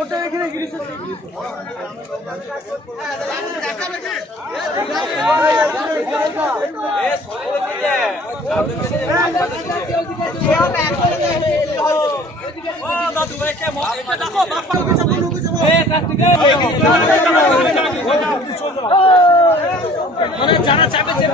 ওটা এখানে গিরিছে যারা চাপে যে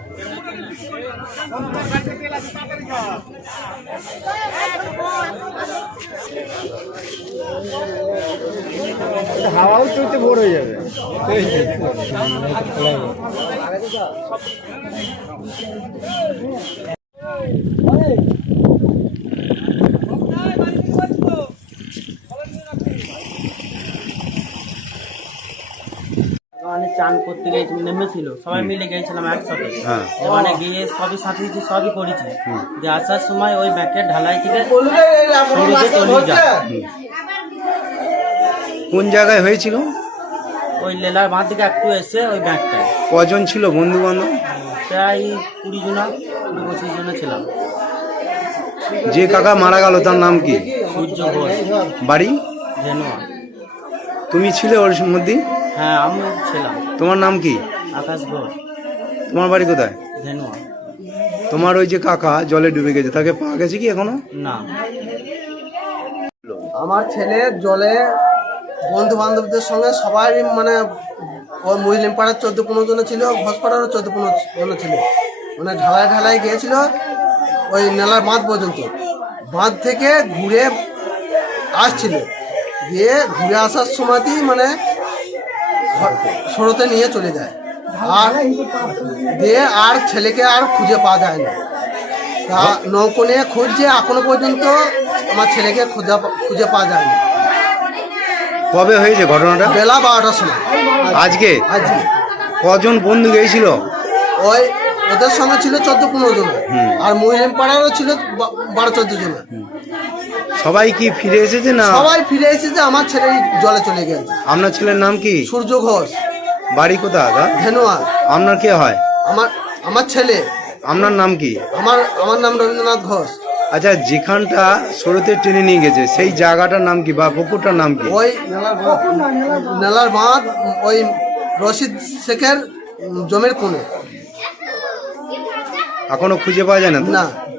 হাওয়াও চলতে ভোর হয়ে যাবে চান করতে গিয়েছিলাম নেমেছিল সবাই মিলে গিয়েছিলাম একসাথে মানে গিয়ে সবই সাথে সবই করেছি যে আসার সময় ওই ব্যাগের ঢালাই থেকে কোন জায়গায় হয়েছিল ওই লেলার বাঁধ থেকে একটু এসে ওই ব্যাগটা কজন ছিল বন্ধু বান্ধব প্রায় কুড়ি জনা পঁচিশ জনে ছিলাম যে কাকা মারা গেল তার নাম কি সূর্য ঘোষ বাড়ি তুমি ছিলে ওর মধ্যে হ্যাঁ আমি তোমার নাম কি আকাশ ঘোষ তোমার বাড়ি কোথায় তোমার ওই যে কাকা জলে ডুবে গেছে তাকে পাওয়া গেছে কি এখনো না আমার ছেলে জলে বন্ধু বান্ধবদের সঙ্গে সবাই মানে ওর মহিলিম পাড়ার চোদ্দ পনেরো জন ছিল ঘোষ পাড়ারও চোদ্দ পনেরো জন ছিল মানে ঢালাই ঢালাই গিয়েছিল ওই নেলার বাঁধ পর্যন্ত বাঁধ থেকে ঘুরে আসছিল গিয়ে ঘুরে আসার সময়তেই মানে সরতে নিয়ে চলে যায় আর দিয়ে আর ছেলেকে আর খুঁজে পাওয়া যায় না তা নৌকো নিয়ে খুঁজছে এখনো পর্যন্ত আমার ছেলেকে খুঁজে পাওয়া যায় না কবে হয়েছে ঘটনাটা বেলা বারোটার সময় আজকে আজকে কজন বন্ধু গিয়েছিল ওই ওদের সঙ্গে ছিল চোদ্দ পনেরো জন আর মহিলাম পাড়ারও ছিল বারো চোদ্দ জন সবাই কি ফিরে এসেছে না সবাই ফিরে এসেছে আমার ছেলে জলে চলে গেছে আপনার ছেলের নাম কি সূর্য ঘোষ বাড়ি কোথা দাদা ধেনুয়াল আপনার কে হয় আমার আমার ছেলে আপনার নাম কি আমার আমার নাম রবীন্দ্রনাথ ঘোষ আচ্ছা যেখানটা শুরুতে টেনে নিয়ে গেছে সেই জায়গাটার নাম কি বা পুকুরটার নাম কি ওই নেলার বাঁধ ওই রশিদ শেখের জমির কোণে এখনো খুঁজে পাওয়া যায় না না